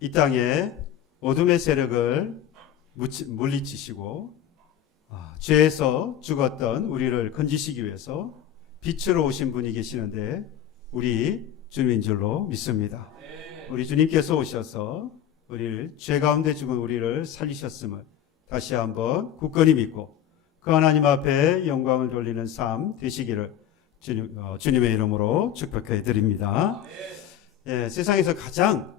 이 땅에 어둠의 세력을 물리치시고 죄에서 죽었던 우리를 건지시기 위해서 빛으로 오신 분이 계시는데 우리 주님인 줄로 믿습니다. 우리 주님께서 오셔서 우리를 죄 가운데 죽은 우리를 살리셨음을 다시 한번 굳건히 믿고 그 하나님 앞에 영광을 돌리는 삶 되시기를 주님의 이름으로 축복해 드립니다. 예, 세상에서 가장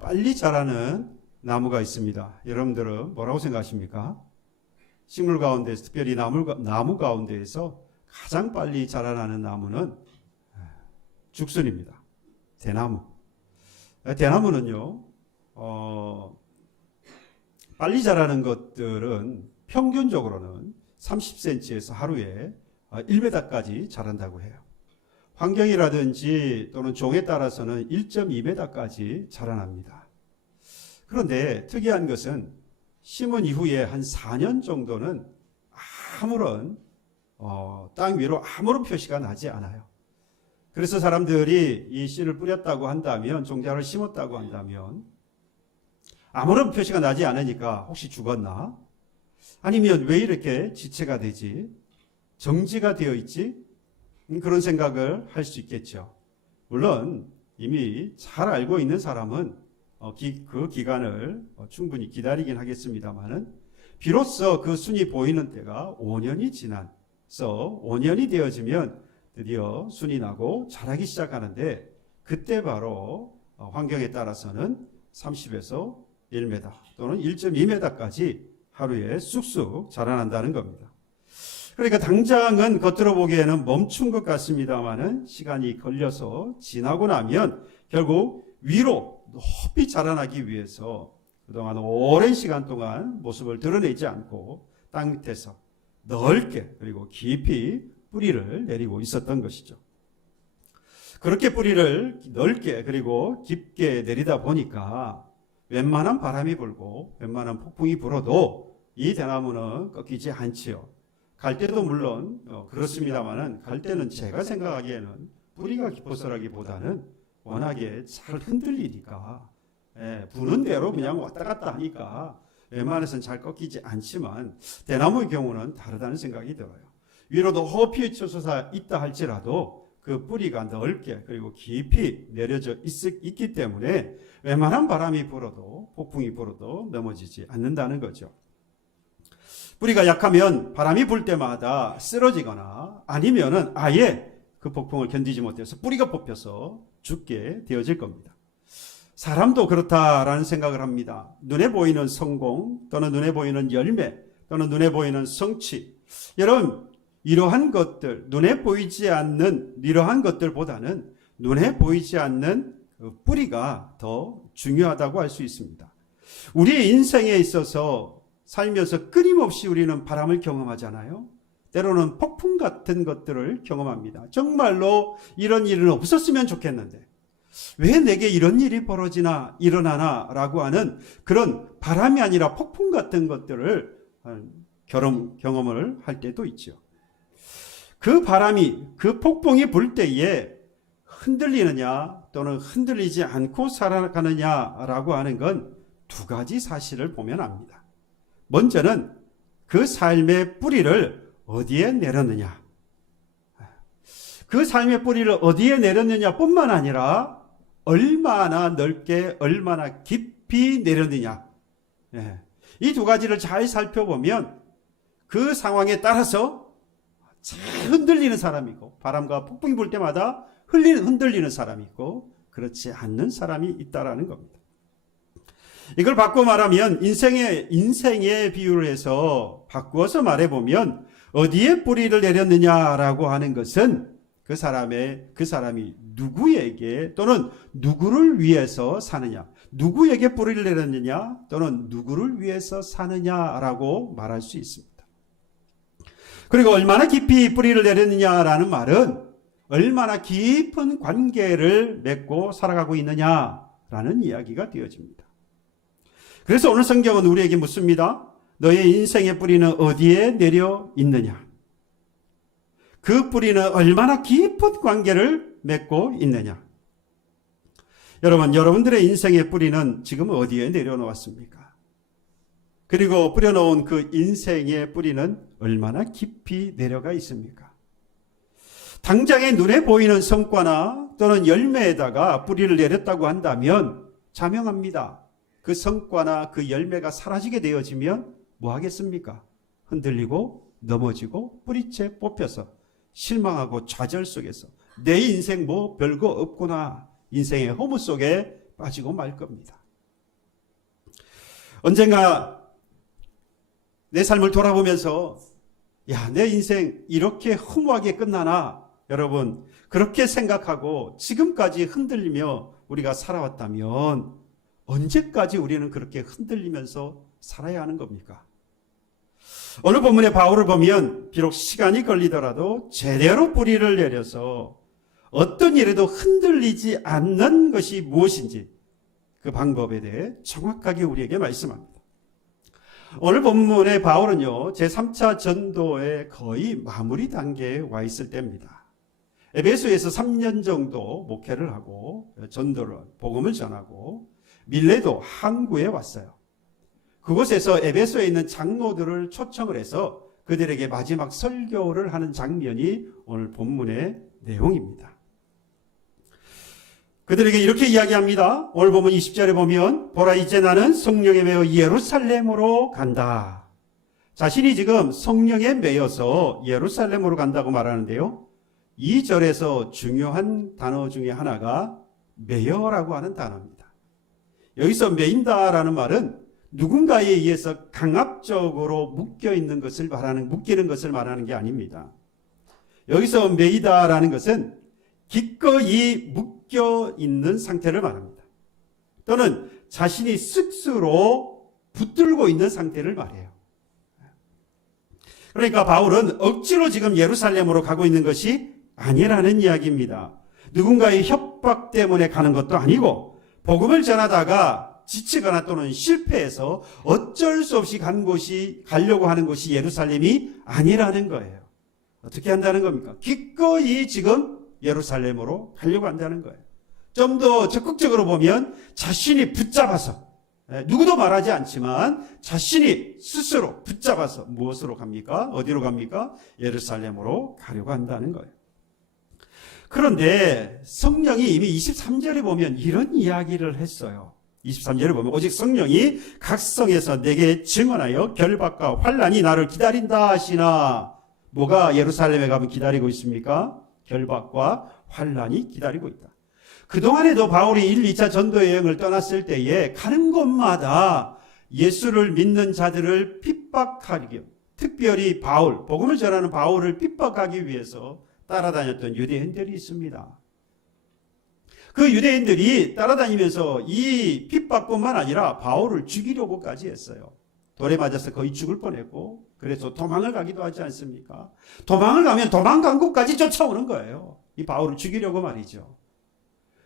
빨리 자라는 나무가 있습니다. 여러분들은 뭐라고 생각하십니까? 식물 가운데서 특별히 나무 가운데에서 가장 빨리 자라나는 나무는 죽순입니다. 대나무. 대나무는요, 빨리 자라는 것들은 평균적으로는 30cm에서 하루에 1m까지 자란다고 해요. 환경이라든지 또는 종에 따라서는 1.2m까지 자라납니다. 그런데 특이한 것은 심은 이후에 한 4년 정도는 아무런 땅 위로 아무런 표시가 나지 않아요. 그래서 사람들이 이 씨를 뿌렸다고 한다면, 종자를 심었다고 한다면 아무런 표시가 나지 않으니까 혹시 죽었나? 아니면 왜 이렇게 지체가 되지? 정지가 되어 있지? 그런 생각을 할 수 있겠죠. 물론 이미 잘 알고 있는 사람은 그 기간을 충분히 기다리긴 하겠습니다만은 비로소 그 순이 보이는 때가 5년이 지나서 5년이 되어지면 드디어 순이 나고 자라기 시작하는데 그때 바로 환경에 따라서는 30에서 1m 또는 1.2m까지 하루에 쑥쑥 자라난다는 겁니다. 그러니까 당장은 겉으로 보기에는 멈춘 것 같습니다만은 시간이 걸려서 지나고 나면 결국 위로 높이 자라나기 위해서 그동안 오랜 시간 동안 모습을 드러내지 않고 땅 밑에서 넓게 그리고 깊이 뿌리를 내리고 있었던 것이죠. 그렇게 뿌리를 넓게 그리고 깊게 내리다 보니까 웬만한 바람이 불고 웬만한 폭풍이 불어도 이 대나무는 꺾이지 않지요. 갈 때도 물론 그렇습니다만은 갈 때는 제가 생각하기에는 뿌리가 깊어서라기보다는 워낙에 잘 흔들리니까 부는 대로 그냥 왔다 갔다 하니까 웬만해서는 잘 꺾이지 않지만 대나무의 경우는 다르다는 생각이 들어요. 위로 높이 쳐서 있다 할지라도 그 뿌리가 넓게 그리고 깊이 내려져 있기 때문에 웬만한 바람이 불어도 폭풍이 불어도 넘어지지 않는다는 거죠. 뿌리가 약하면 바람이 불 때마다 쓰러지거나 아니면은 아예 그 폭풍을 견디지 못해서 뿌리가 뽑혀서 죽게 되어질 겁니다. 사람도 그렇다라는 생각을 합니다. 눈에 보이는 성공 또는 눈에 보이는 열매 또는 눈에 보이는 성취, 여러분 이러한 것들, 눈에 보이지 않는 이러한 것들보다는 눈에 보이지 않는 그 뿌리가 더 중요하다고 할 수 있습니다. 우리의 인생에 있어서 살면서 끊임없이 우리는 바람을 경험하잖아요. 때로는 폭풍 같은 것들을 경험합니다. 정말로 이런 일은 없었으면 좋겠는데 왜 내게 이런 일이 일어나나 라고 하는 그런 바람이 아니라 폭풍 같은 것들을 경험을 할 때도 있죠. 그 바람이, 그 폭풍이 불 때에 흔들리느냐 또는 흔들리지 않고 살아가느냐라고 하는 건 두 가지 사실을 보면 압니다. 먼저는 그 삶의 뿌리를 어디에 내렸느냐. 그 삶의 뿌리를 어디에 내렸느냐 뿐만 아니라 얼마나 넓게 얼마나 깊이 내렸느냐. 이 두 가지를 잘 살펴보면 그 상황에 따라서 잘 흔들리는 사람이 있고 바람과 폭풍이 불 때마다 흔들리는 사람이 있고 그렇지 않는 사람이 있다라는 겁니다. 이걸 바꿔 말하면 인생의 비유를 해서 바꾸어서 말해보면 어디에 뿌리를 내렸느냐라고 하는 것은 그 사람이 누구에게 또는 누구를 위해서 사느냐, 누구에게 뿌리를 내렸느냐 또는 누구를 위해서 사느냐라고 말할 수 있습니다. 그리고 얼마나 깊이 뿌리를 내렸느냐라는 말은 얼마나 깊은 관계를 맺고 살아가고 있느냐라는 이야기가 되어집니다. 그래서 오늘 성경은 우리에게 묻습니다. 너의 인생의 뿌리는 어디에 내려 있느냐? 그 뿌리는 얼마나 깊은 관계를 맺고 있느냐? 여러분, 여러분들의 인생의 뿌리는 지금 어디에 내려놓았습니까? 그리고 뿌려놓은 그 인생의 뿌리는 얼마나 깊이 내려가 있습니까? 당장에 눈에 보이는 성과나 또는 열매에다가 뿌리를 내렸다고 한다면 자명합니다. 그 성과나 그 열매가 사라지게 되어지면 뭐 하겠습니까? 흔들리고 넘어지고 뿌리채 뽑혀서 실망하고 좌절 속에서 내 인생 뭐 별거 없구나, 인생의 허무 속에 빠지고 말 겁니다. 언젠가 내 삶을 돌아보면서 야, 내 인생 이렇게 허무하게 끝나나? 여러분, 그렇게 생각하고 지금까지 흔들리며 우리가 살아왔다면 언제까지 우리는 그렇게 흔들리면서 살아야 하는 겁니까? 오늘 본문의 바울을 보면 비록 시간이 걸리더라도 제대로 뿌리를 내려서 어떤 일에도 흔들리지 않는 것이 무엇인지 그 방법에 대해 정확하게 우리에게 말씀합니다. 오늘 본문의 바울은요, 제3차 전도의 거의 마무리 단계에 와 있을 때입니다. 에베소에서 3년 정도 목회를 하고 전도를, 복음을 전하고 밀레도 항구에 왔어요. 그곳에서 에베소에 있는 장로들을 초청을 해서 그들에게 마지막 설교를 하는 장면이 오늘 본문의 내용입니다. 그들에게 이렇게 이야기합니다. 오늘 본문 20절에 보면 보라, 이제 나는 성령에 매여 예루살렘으로 간다. 자신이 지금 성령에 매여서 예루살렘으로 간다고 말하는데요, 2절에서 중요한 단어 중에 하나가 매여라고 하는 단어입니다. 여기서 매인다라는 말은 누군가에 의해서 강압적으로 묶이는 것을 말하는 게 아닙니다. 여기서 매이다라는 것은 기꺼이 묶여 있는 상태를 말합니다. 또는 자신이 스스로 붙들고 있는 상태를 말해요. 그러니까 바울은 억지로 지금 예루살렘으로 가고 있는 것이 아니라는 이야기입니다. 누군가의 협박 때문에 가는 것도 아니고 복음을 전하다가 지치거나 또는 실패해서 어쩔 수 없이 가려고 하는 곳이 예루살렘이 아니라는 거예요. 어떻게 한다는 겁니까? 기꺼이 지금 예루살렘으로 가려고 한다는 거예요. 좀 더 적극적으로 보면 자신이 붙잡아서, 누구도 말하지 않지만 자신이 스스로 붙잡아서 무엇으로 갑니까? 어디로 갑니까? 예루살렘으로 가려고 한다는 거예요. 그런데 성령이 이미 23절에 보면 이런 이야기를 했어요. 23절에 보면 오직 성령이 각 성에서 내게 증언하여 결박과 환난이 나를 기다린다 하시나. 뭐가 예루살렘에 가면 기다리고 있습니까? 결박과 환난이 기다리고 있다. 그동안에도 바울이 1, 2차 전도 여행을 떠났을 때에 가는 곳마다 예수를 믿는 자들을 핍박하기, 특별히 바울, 복음을 전하는 바울을 핍박하기 위해서 따라다녔던 유대인들이 있습니다. 그 유대인들이 따라다니면서 이 핍박뿐만 아니라 바울을 죽이려고까지 했어요. 돌에 맞아서 거의 죽을 뻔했고, 그래서 도망을 가기도 하지 않습니까? 도망을 가면 도망간 곳까지 쫓아오는 거예요. 이 바울을 죽이려고 말이죠.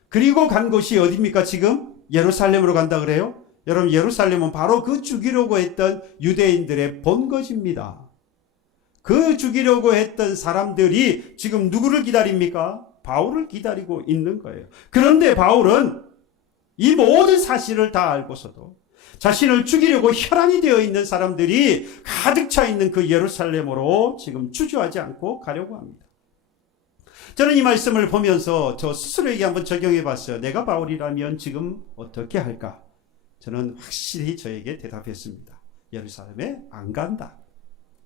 그리고 간 곳이 어디입니까? 지금 예루살렘으로 간다 그래요? 여러분, 예루살렘은 바로 그 죽이려고 했던 유대인들의 본거지입니다. 그 죽이려고 했던 사람들이 지금 누구를 기다립니까? 바울을 기다리고 있는 거예요. 그런데 바울은 이 모든 사실을 다 알고서도 자신을 죽이려고 혈안이 되어 있는 사람들이 가득 차 있는 그 예루살렘으로 지금 주저하지 않고 가려고 합니다. 저는 이 말씀을 보면서 저 스스로에게 한번 적용해 봤어요. 내가 바울이라면 지금 어떻게 할까? 저는 확실히 저에게 대답했습니다. 예루살렘에 안 간다.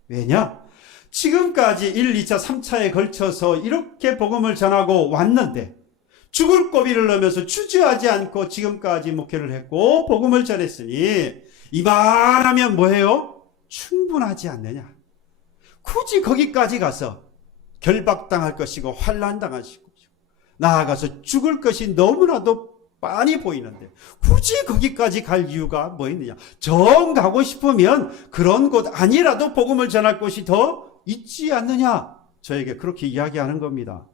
왜냐? 지금까지 1, 2차, 3차에 걸쳐서 이렇게 복음을 전하고 왔는데 죽을 고비를 넘어서 주저하지 않고 지금까지 목회를 했고 복음을 전했으니 이만하면 뭐해요? 충분하지 않느냐? 굳이 거기까지 가서 결박당할 것이고 환난당할 것이고 나아가서 죽을 것이 너무나도 빤히 보이는데 굳이 거기까지 갈 이유가 뭐 있느냐? 정 가고 싶으면 그런 곳 아니라도 복음을 전할 곳이 더 있지 않느냐? 저에게 그렇게 이야기하는 겁니다.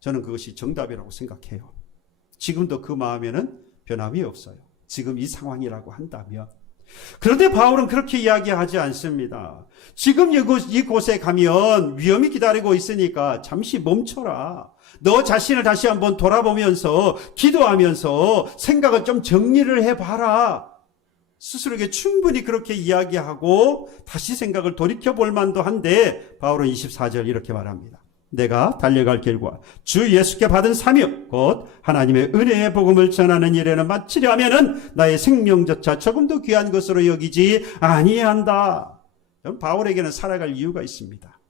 저는 그것이 정답이라고 생각해요. 지금도 그 마음에는 변함이 없어요. 지금 이 상황이라고 한다면 그런데 바울은 그렇게 이야기하지 않습니다. 지금 이곳에 가면 위험이 기다리고 있으니까 잠시 멈춰라. 너 자신을 다시 한번 돌아보면서 기도하면서 생각을 좀 정리를 해봐라. 스스로에게 충분히 그렇게 이야기하고 다시 생각을 돌이켜볼 만도 한데 바울은 24절 이렇게 말합니다. 내가 달려갈 길과 주 예수께 받은 사명 곧 하나님의 은혜의 복음을 전하는 일에는 마치려 하면은 나의 생명조차 조금도 귀한 것으로 여기지 아니한다. 바울에게는 살아갈 이유가 있습니다.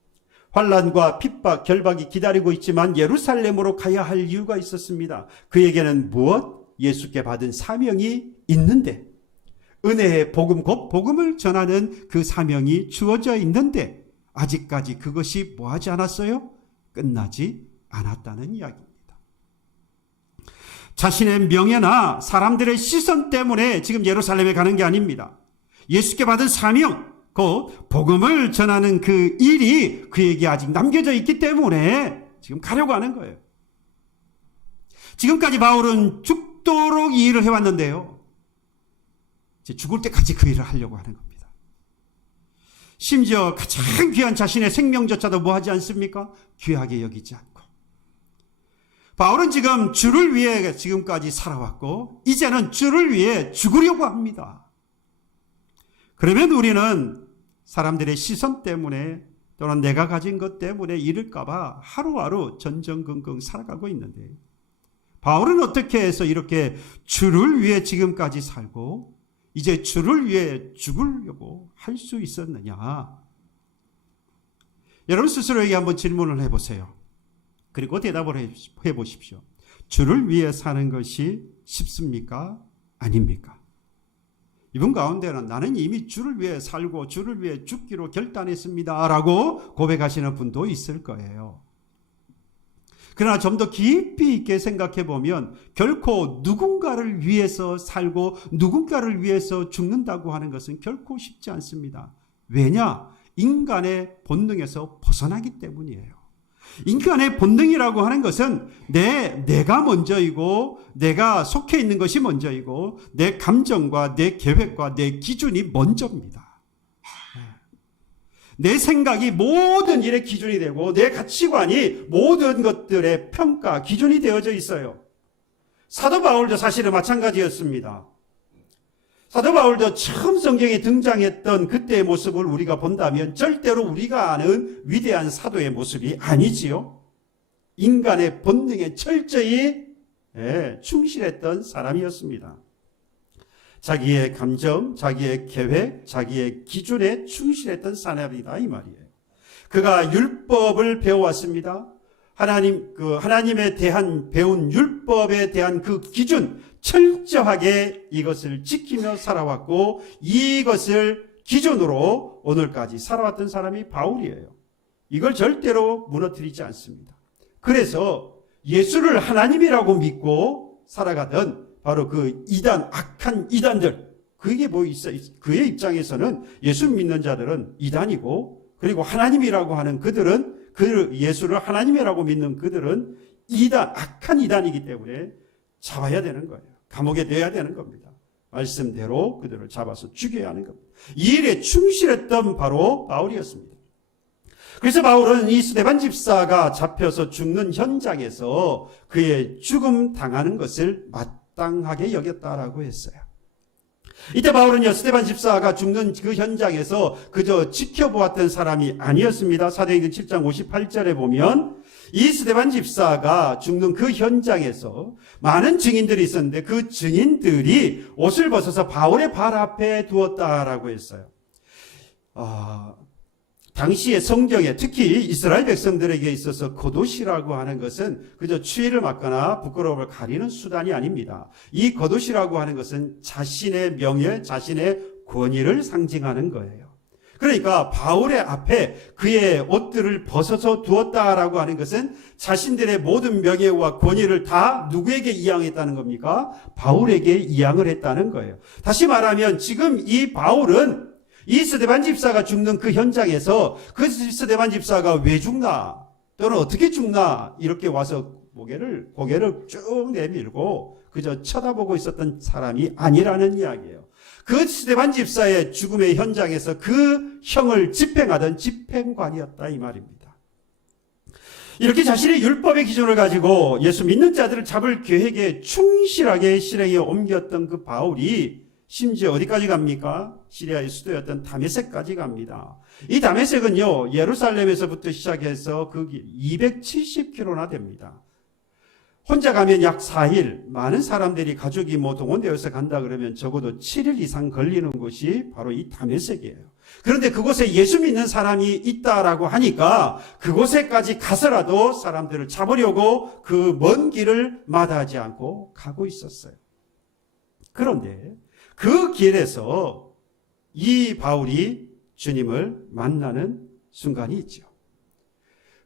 환난과 핍박, 결박이 기다리고 있지만 예루살렘으로 가야 할 이유가 있었습니다. 그에게는 무엇? 예수께 받은 사명이 있는데, 은혜의 복음, 곧 복음을 전하는 그 사명이 주어져 있는데 아직까지 그것이 뭐하지 않았어요? 끝나지 않았다는 이야기입니다. 자신의 명예나 사람들의 시선 때문에 지금 예루살렘에 가는 게 아닙니다. 예수께 받은 사명, 곧 복음을 전하는 그 일이 그에게 아직 남겨져 있기 때문에 지금 가려고 하는 거예요. 지금까지 바울은 죽도록 이 일을 해왔는데요, 이제 죽을 때까지 그 일을 하려고 하는 겁니다. 심지어 가장 귀한 자신의 생명조차도 뭐 하지 않습니까? 귀하게 여기지 않고. 바울은 지금 주를 위해 지금까지 살아왔고 이제는 주를 위해 죽으려고 합니다. 그러면 우리는 사람들의 시선 때문에 또는 내가 가진 것 때문에 잃을까 봐 하루하루 전전긍긍 살아가고 있는데, 바울은 어떻게 해서 이렇게 주를 위해 지금까지 살고 이제 주를 위해 죽으려고 할 수 있었느냐? 여러분 스스로에게 한번 질문을 해보세요. 그리고 대답을 해보십시오. 주를 위해 사는 것이 쉽습니까? 아닙니까? 이분 가운데는 나는 이미 주를 위해 살고 주를 위해 죽기로 결단했습니다 라고 고백하시는 분도 있을 거예요. 그러나 좀 더 깊이 있게 생각해 보면 결코 누군가를 위해서 살고 누군가를 위해서 죽는다고 하는 것은 결코 쉽지 않습니다. 왜냐? 인간의 본능에서 벗어나기 때문이에요. 인간의 본능이라고 하는 것은 내가 먼저이고 내가 속해 있는 것이 먼저이고 내 감정과 내 계획과 내 기준이 먼저입니다. 내 생각이 모든 일의 기준이 되고 내 가치관이 모든 것들의 평가, 기준이 되어져 있어요. 사도 바울도 사실은 마찬가지였습니다. 사도 바울도 처음 성경에 등장했던 그때의 모습을 우리가 본다면 절대로 우리가 아는 위대한 사도의 모습이 아니지요. 인간의 본능에 철저히 충실했던 사람이었습니다. 자기의 감정, 자기의 계획, 자기의 기준에 충실했던 사람이다 이 말이에요. 그가 율법을 배워왔습니다. 하나님에 대한 배운 율법에 대한 그 기준, 철저하게 이것을 지키며 살아왔고 이것을 기준으로 오늘까지 살아왔던 사람이 바울이에요. 이걸 절대로 무너뜨리지 않습니다. 그래서 예수를 하나님이라고 믿고 살아가던 바로 그 이단, 악한 이단들, 그게 뭐 있어요? 그의 입장에서는 예수 믿는 자들은 이단이고, 그리고 하나님이라고 하는 그들은, 그 예수를 하나님이라고 믿는 그들은 이단, 악한 이단이기 때문에 잡아야 되는 거예요. 감옥에 넣어야 되는 겁니다. 말씀대로 그들을 잡아서 죽여야 하는 겁니다. 이 일에 충실했던 바로 바울이었습니다. 그래서 바울은 이 스데반 집사가 잡혀서 죽는 현장에서 그의 죽음 당하는 것을 마땅하게 여겼다라고 했어요. 이때 바울은요, 스데반 집사가 죽는 그 현장에서 그저 지켜보았던 사람이 아니었습니다. 사도행전 7장 58절에 보면 이 스데반 집사가 죽는 그 현장에서 많은 증인들이 있었는데 그 증인들이 옷을 벗어서 바울의 발 앞에 두었다라고 했어요. 당시의 성경에 특히 이스라엘 백성들에게 있어서 겉옷이라고 하는 것은 그저 추위를 막거나 부끄러움을 가리는 수단이 아닙니다. 이 겉옷이라고 하는 것은 자신의 명예, 자신의 권위를 상징하는 거예요. 그러니까 바울의 앞에 그의 옷들을 벗어서 두었다라고 하는 것은 자신들의 모든 명예와 권위를 다 누구에게 이양했다는 겁니까? 바울에게 이양을 했다는 거예요. 다시 말하면 지금 이 바울은 이 스데반 집사가 죽는 그 현장에서 그 스데반 집사가 왜 죽나 또는 어떻게 죽나 이렇게 와서 고개를 쭉 내밀고 그저 쳐다보고 있었던 사람이 아니라는 이야기예요. 그 스데반 집사의 죽음의 현장에서 그 형을 집행하던 집행관이었다 이 말입니다. 이렇게 자신의 율법의 기준을 가지고 예수 믿는 자들을 잡을 계획에 충실하게 실행에 옮겼던 그 바울이 심지어 어디까지 갑니까? 시리아의 수도였던 다메섹까지 갑니다. 이 다메섹은요, 예루살렘에서부터 시작해서 그 270km나 됩니다. 혼자 가면 약 4일, 많은 사람들이 가족이 동원되어서 간다 그러면 적어도 7일 이상 걸리는 곳이 바로 이 다메섹이에요. 그런데 그곳에 예수 믿는 사람이 있다라고 하니까 그곳에까지 가서라도 사람들을 잡으려고 그 먼 길을 마다하지 않고 가고 있었어요. 그런데 그 길에서 이 바울이 주님을 만나는 순간이 있죠.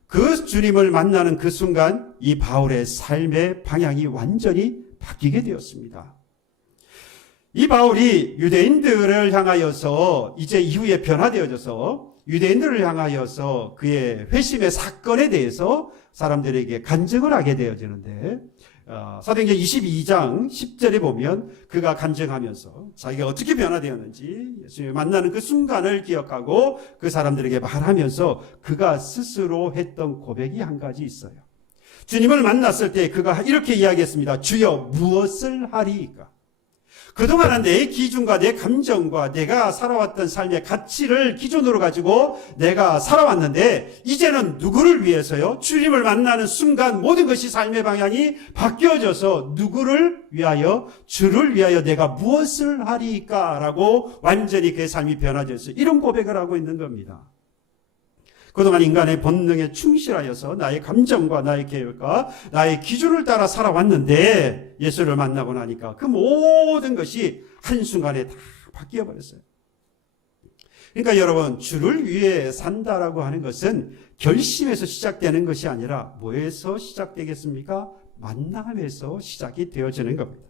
그 주님을 만나는 그 순간 이 바울의 삶의 방향이 완전히 바뀌게 되었습니다. 이 바울이 유대인들을 향하여서 이제 이후에 변화되어져서 유대인들을 향하여서 그의 회심의 사건에 대해서 사람들에게 간증을 하게 되어지는데 사도행전 22장 10절에 보면 그가 간증하면서 자기가 어떻게 변화되었는지 예수님을 만나는 그 순간을 기억하고 그 사람들에게 말하면서 그가 스스로 했던 고백이 한 가지 있어요. 주님을 만났을 때 그가 이렇게 이야기했습니다. 주여 무엇을 하리이까? 그동안은 내 기준과 내 감정과 내가 살아왔던 삶의 가치를 기준으로 가지고 내가 살아왔는데 이제는 누구를 위해서요? 주님을 만나는 순간 모든 것이 삶의 방향이 바뀌어져서 누구를 위하여? 주를 위하여 내가 무엇을 하리까? 라고 완전히 그의 삶이 변화졌어요. 이런 고백을 하고 있는 겁니다. 그동안 인간의 본능에 충실하여서 나의 감정과 나의 계획과 나의 기준을 따라 살아왔는데 예수를 만나고 나니까 그 모든 것이 한순간에 다 바뀌어 버렸어요. 그러니까 여러분, 주를 위해 산다라고 하는 것은 결심에서 시작되는 것이 아니라 뭐에서 시작되겠습니까? 만남에서 시작이 되어지는 겁니다.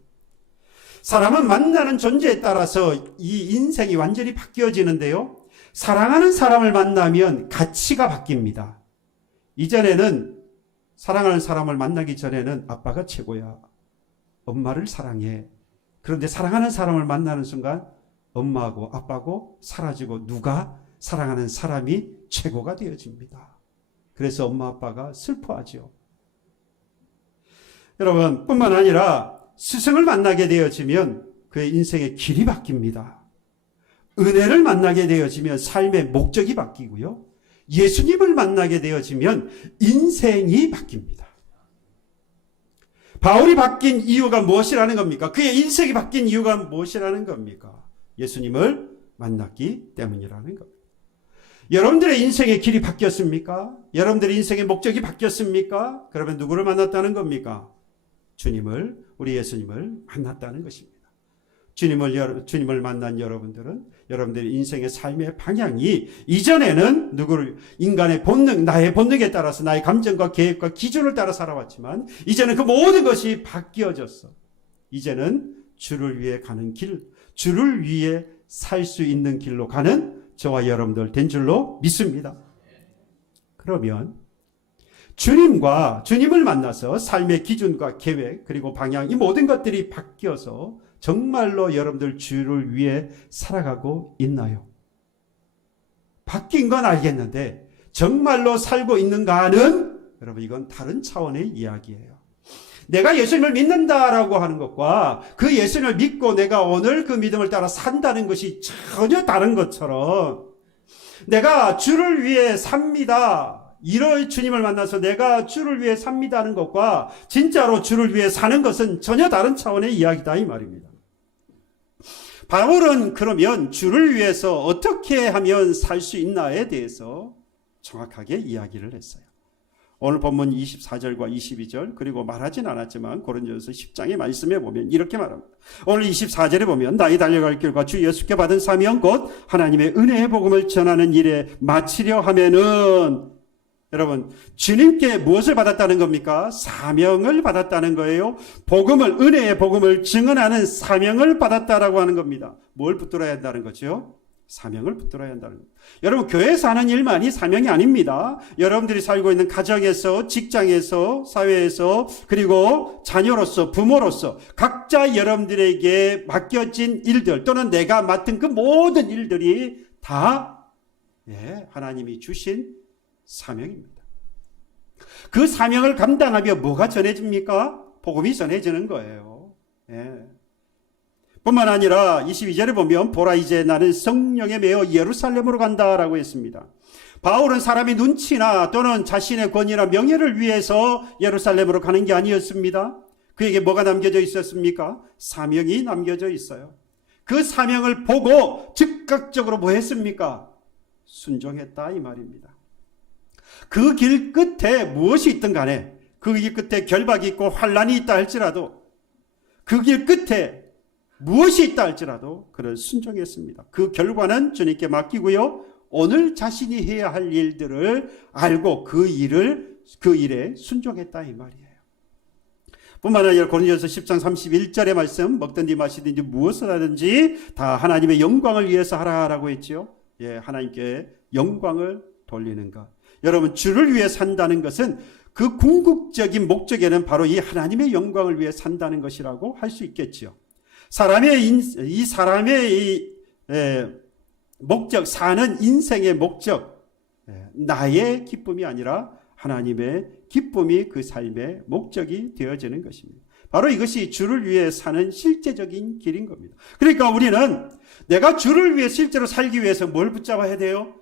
사람은 만나는 존재에 따라서 이 인생이 완전히 바뀌어지는데요. 사랑하는 사람을 만나면 가치가 바뀝니다. 이전에는 사랑하는 사람을 만나기 전에는 아빠가 최고야. 엄마를 사랑해. 그런데 사랑하는 사람을 만나는 순간 엄마하고 아빠하고 사라지고 누가 사랑하는 사람이 최고가 되어집니다. 그래서 엄마 아빠가 슬퍼하죠. 여러분, 뿐만 아니라 스승을 만나게 되어지면 그의 인생의 길이 바뀝니다. 은혜를 만나게 되어지면 삶의 목적이 바뀌고요. 예수님을 만나게 되어지면 인생이 바뀝니다. 바울이 바뀐 이유가 무엇이라는 겁니까? 그의 인생이 바뀐 이유가 무엇이라는 겁니까? 예수님을 만났기 때문이라는 겁니다. 여러분들의 인생의 길이 바뀌었습니까? 여러분들의 인생의 목적이 바뀌었습니까? 그러면 누구를 만났다는 겁니까? 주님을, 우리 예수님을 만났다는 것입니다. 주님을 만난 여러분들은 여러분들의 인생의 삶의 방향이 이전에는 인간의 본능, 나의 본능에 따라서 나의 감정과 계획과 기준을 따라 살아왔지만 이제는 그 모든 것이 바뀌어졌어. 이제는 주를 위해 가는 길, 주를 위해 살 수 있는 길로 가는 저와 여러분들 된 줄로 믿습니다. 그러면 주님을 만나서 삶의 기준과 계획 그리고 방향 이 모든 것들이 바뀌어서 정말로 여러분들 주를 위해 살아가고 있나요? 바뀐 건 알겠는데 정말로 살고 있는가는 여러분 이건 다른 차원의 이야기예요. 내가 예수님을 믿는다라고 하는 것과 그 예수님을 믿고 내가 오늘 그 믿음을 따라 산다는 것이 전혀 다른 것처럼 내가 주를 위해 삽니다. 이런 주님을 만나서 내가 주를 위해 삽니다 하는 것과 진짜로 주를 위해 사는 것은 전혀 다른 차원의 이야기다 이 말입니다. 바울은 그러면 주를 위해서 어떻게 하면 살 수 있나에 대해서 정확하게 이야기를 했어요. 오늘 본문 24절과 22절 그리고 말하진 않았지만 고린도전서 10장의 말씀에 보면 이렇게 말합니다. 오늘 24절에 보면 나의 달려갈 길과 주 예수께 받은 사명 곧 하나님의 은혜의 복음을 전하는 일에 마치려 하면은 여러분 주님께 무엇을 받았다는 겁니까? 사명을 받았다는 거예요. 은혜의 복음을 증언하는 사명을 받았다라고 하는 겁니다. 뭘 붙들어야 한다는 거죠? 사명을 붙들어야 한다는 겁니다. 여러분, 교회에서 하는 일만이 사명이 아닙니다. 여러분들이 살고 있는 가정에서, 직장에서, 사회에서, 그리고 자녀로서, 부모로서 각자 여러분들에게 맡겨진 일들 또는 내가 맡은 그 모든 일들이 다 하나님이 주신 사명입니다. 그 사명을 감당하며 뭐가 전해집니까? 복음이 전해지는 거예요. 뿐만 아니라 22절에 보면 보라 이제 나는 성령에 매어 예루살렘으로 간다라고 했습니다. 바울은 사람의 눈치나 또는 자신의 권위나 명예를 위해서 예루살렘으로 가는 게 아니었습니다. 그에게 뭐가 남겨져 있었습니까? 사명이 남겨져 있어요. 그 사명을 보고 즉각적으로 뭐 했습니까? 순종했다 이 말입니다. 그 길 끝에 무엇이 있든 간에 그 길 끝에 결박이 있고 환란이 있다 할지라도 그 길 끝에 무엇이 있다 할지라도 그를 순종했습니다. 그 결과는 주님께 맡기고요. 오늘 자신이 해야 할 일들을 알고 그 일에 순종했다 이 말이에요. 뿐만 아니라 고린도전서 10장 31절의 말씀 먹든지 마시든지 무엇을 하든지 다 하나님의 영광을 위해서 하라라고 했죠. 하나님께 영광을 돌리는 것. 여러분, 주를 위해 산다는 것은 그 궁극적인 목적에는 바로 이 하나님의 영광을 위해 산다는 것이라고 할 수 있겠죠. 사람의 목적, 사는 인생의 목적, 나의 기쁨이 아니라 하나님의 기쁨이 그 삶의 목적이 되어지는 것입니다. 바로 이것이 주를 위해 사는 실제적인 길인 겁니다. 그러니까 우리는 내가 주를 위해 실제로 살기 위해서 뭘 붙잡아야 돼요?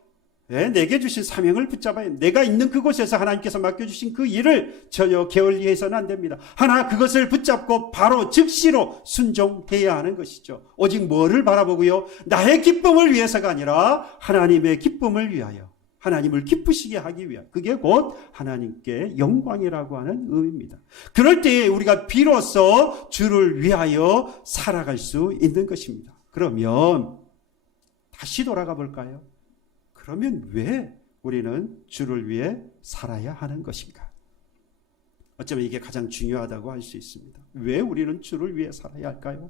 내게 주신 사명을 붙잡아야 해요. 내가 있는 그곳에서 하나님께서 맡겨주신 그 일을 전혀 게을리해서는 안 됩니다. 하나 그것을 붙잡고 바로 즉시로 순종해야 하는 것이죠. 오직 뭐를 바라보고요? 나의 기쁨을 위해서가 아니라 하나님의 기쁨을 위하여, 하나님을 기쁘시게 하기 위하여, 그게 곧 하나님께 영광이라고 하는 의미입니다. 그럴 때에 우리가 비로소 주를 위하여 살아갈 수 있는 것입니다. 그러면 다시 돌아가 볼까요? 그러면 왜 우리는 주를 위해 살아야 하는 것인가? 어쩌면 이게 가장 중요하다고 할 수 있습니다. 왜 우리는 주를 위해 살아야 할까요?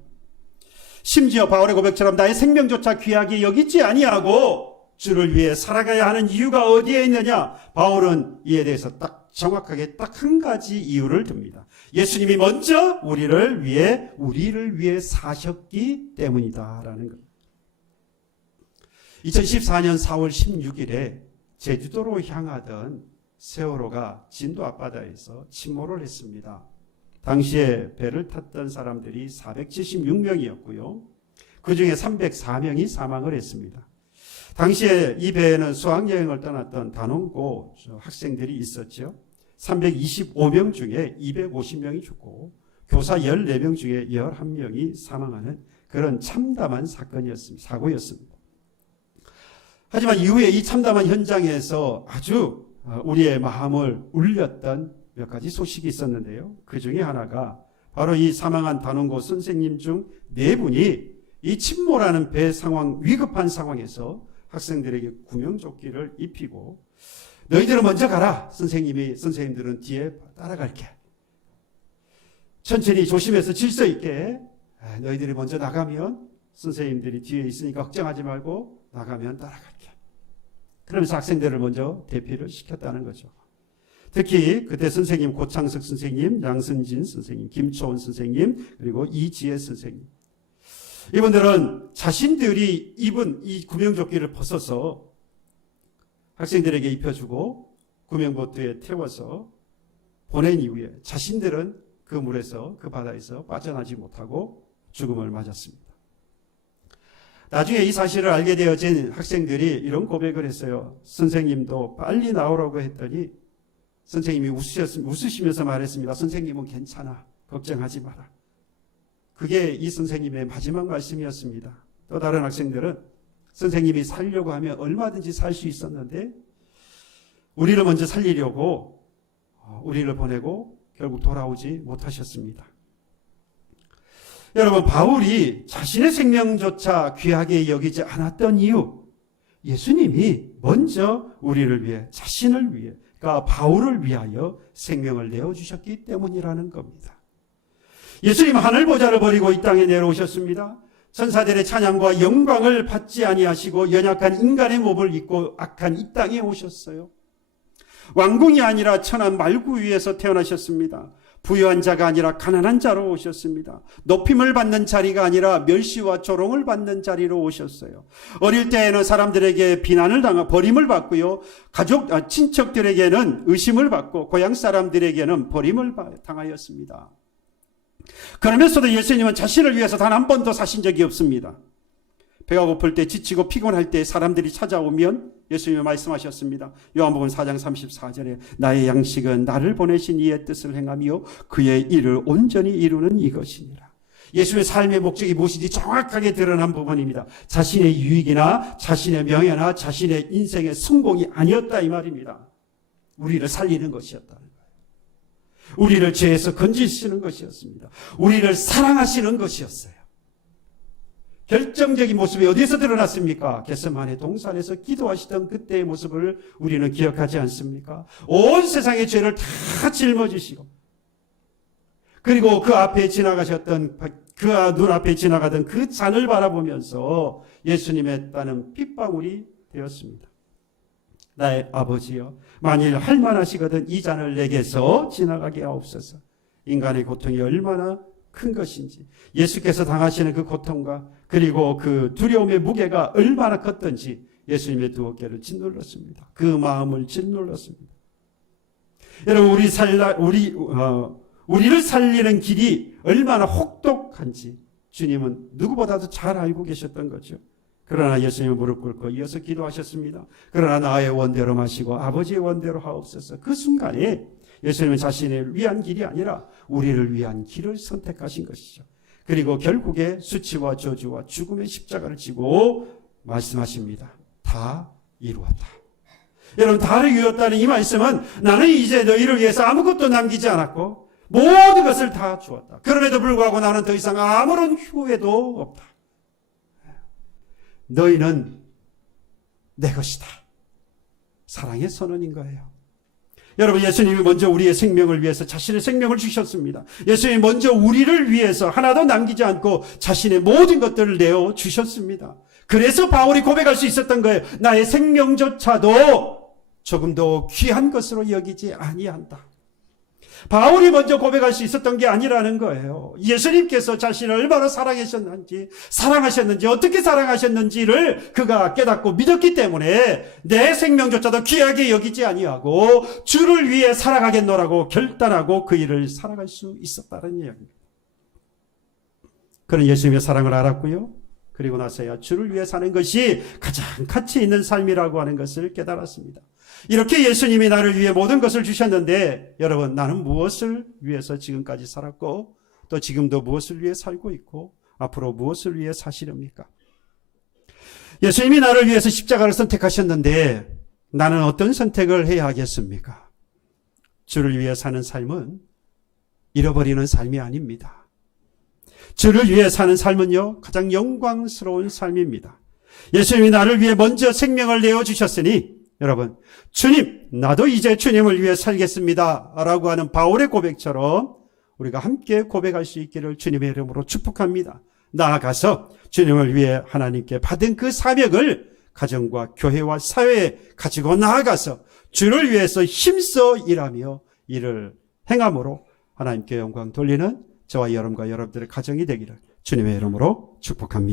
심지어 바울의 고백처럼 나의 생명조차 귀하게 여기지 아니하고 주를 위해 살아가야 하는 이유가 어디에 있느냐? 바울은 이에 대해서 딱 정확하게 딱 한 가지 이유를 듭니다. 예수님이 먼저 우리를 위해 사셨기 때문이다라는 겁니다. 2014년 4월 16일에 제주도로 향하던 세월호가 진도 앞바다에서 침몰을 했습니다. 당시에 배를 탔던 사람들이 476명이었고요. 그중에 304명이 사망을 했습니다. 당시에 이 배에는 수학여행을 떠났던 단원고 학생들이 있었죠. 325명 중에 250명이 죽고 교사 14명 중에 11명이 사망하는 그런 참담한 사고였습니다. 하지만 이후에 이 참담한 현장에서 아주 우리의 마음을 울렸던 몇 가지 소식이 있었는데요. 그 중에 하나가 바로 이 사망한 단원고 선생님 중 4분이 이 침몰하는 배 상황, 위급한 상황에서 학생들에게 구명조끼를 입히고 너희들은 먼저 가라. 선생님들은 뒤에 따라갈게. 천천히 조심해서 질서 있게 너희들이 먼저 나가면 선생님들이 뒤에 있으니까 걱정하지 말고 나가면 따라갈게. 그러면서 학생들을 먼저 대피를 시켰다는 거죠. 특히 그때 선생님 고창석 선생님, 양선진 선생님, 김초원 선생님, 그리고 이지혜 선생님. 이분들은 자신들이 입은 이 구명조끼를 벗어서 학생들에게 입혀주고 구명보트에 태워서 보낸 이후에 자신들은 그 물에서, 그 바다에서 빠져나지 못하고 죽음을 맞았습니다. 나중에 이 사실을 알게 되어진 학생들이 이런 고백을 했어요. 선생님도 빨리 나오라고 했더니 선생님이 웃으시면서 말했습니다. 선생님은 괜찮아. 걱정하지 마라. 그게 이 선생님의 마지막 말씀이었습니다. 또 다른 학생들은 선생님이 살려고 하면 얼마든지 살 수 있었는데 우리를 먼저 살리려고 우리를 보내고 결국 돌아오지 못하셨습니다. 여러분, 바울이 자신의 생명조차 귀하게 여기지 않았던 이유, 예수님이 먼저 우리를 위해, 자신을 위해, 그러니까 바울을 위하여 생명을 내어주셨기 때문이라는 겁니다. 예수님은 하늘 보좌를 버리고 이 땅에 내려오셨습니다. 천사들의 찬양과 영광을 받지 아니하시고 연약한 인간의 몸을 입고 악한 이 땅에 오셨어요. 왕궁이 아니라 천한 말구 위에서 태어나셨습니다. 부유한 자가 아니라 가난한 자로 오셨습니다. 높임을 받는 자리가 아니라 멸시와 조롱을 받는 자리로 오셨어요. 어릴 때에는 사람들에게 비난을 당하고 버림을 받고요. 친척들에게는 의심을 받고 고향 사람들에게는 버림을 당하였습니다. 그러면서도 예수님은 자신을 위해서 단 한 번도 사신 적이 없습니다. 배가 고플 때, 지치고 피곤할 때 사람들이 찾아오면 예수님이 말씀하셨습니다. 요한복음 4장 34절에 나의 양식은 나를 보내신 이의 뜻을 행하며 그의 일을 온전히 이루는 이것이니라. 예수의 삶의 목적이 무엇인지 정확하게 드러난 부분입니다. 자신의 유익이나 자신의 명예나 자신의 인생의 성공이 아니었다 이 말입니다. 우리를 살리는 것이었다는 거예요. 우리를 죄에서 건지시는 것이었습니다. 우리를 사랑하시는 것이었어요. 결정적인 모습이 어디서 드러났습니까? 겟세마네 동산에서 기도하시던 그때의 모습을 우리는 기억하지 않습니까? 온 세상의 죄를 다 짊어지시고 그리고 그 앞에 지나가셨던 그 눈앞에 지나가던 그 잔을 바라보면서 예수님의 땀은 핏방울이 되었습니다. 나의 아버지여, 만일 할 만하시거든 이 잔을 내게서 지나가게 하옵소서. 인간의 고통이 얼마나 큰 것인지, 예수께서 당하시는 그 고통과 그리고 그 두려움의 무게가 얼마나 컸던지 예수님의 두 어깨를 짓눌렀습니다. 그 마음을 짓눌렀습니다. 여러분, 우리를 살리는 길이 얼마나 혹독한지 주님은 누구보다도 잘 알고 계셨던 거죠. 그러나 예수님은 무릎 꿇고 이어서 기도하셨습니다. 그러나 나의 원대로 마시고 아버지의 원대로 하옵소서. 그 순간에 예수님은 자신을 위한 길이 아니라 우리를 위한 길을 선택하신 것이죠. 그리고 결국에 수치와 저주와 죽음의 십자가를 지고 말씀하십니다. 다 이루었다. 여러분, 다 이루었다는 이 말씀은 나는 이제 너희를 위해서 아무것도 남기지 않았고 모든 것을 다 주었다. 그럼에도 불구하고 나는 더 이상 아무런 후회도 없다. 너희는 내 것이다. 사랑의 선언인 거예요. 여러분, 예수님이 먼저 우리의 생명을 위해서 자신의 생명을 주셨습니다. 예수님이 먼저 우리를 위해서 하나도 남기지 않고 자신의 모든 것들을 내어 주셨습니다. 그래서 바울이 고백할 수 있었던 거예요. 나의 생명조차도 조금 더 귀한 것으로 여기지 아니한다. 바울이 먼저 고백할 수 있었던 게 아니라는 거예요. 예수님께서 자신을 얼마나 사랑하셨는지 어떻게 사랑하셨는지를 그가 깨닫고 믿었기 때문에 내 생명조차도 귀하게 여기지 아니하고 주를 위해 살아가겠노라고 결단하고 그 일을 살아갈 수 있었다는 이야기입니다. 그는 예수님의 사랑을 알았고요. 그리고 나서야 주를 위해 사는 것이 가장 가치 있는 삶이라고 하는 것을 깨달았습니다. 이렇게 예수님이 나를 위해 모든 것을 주셨는데 여러분, 나는 무엇을 위해서 지금까지 살았고 또 지금도 무엇을 위해 살고 있고 앞으로 무엇을 위해 사시렵니까? 예수님이 나를 위해서 십자가를 선택하셨는데 나는 어떤 선택을 해야 하겠습니까? 주를 위해 사는 삶은 잃어버리는 삶이 아닙니다. 주를 위해 사는 삶은요, 가장 영광스러운 삶입니다. 예수님이 나를 위해 먼저 생명을 내어주셨으니 여러분, 주님, 나도 이제 주님을 위해 살겠습니다 라고 하는 바울의 고백처럼 우리가 함께 고백할 수 있기를 주님의 이름으로 축복합니다. 나아가서 주님을 위해 하나님께 받은 그 사명을 가정과 교회와 사회에 가지고 나아가서 주를 위해서 힘써 일하며 이를 행함으로 하나님께 영광 돌리는 저와 여러분과 여러분들의 가정이 되기를 주님의 이름으로 축복합니다.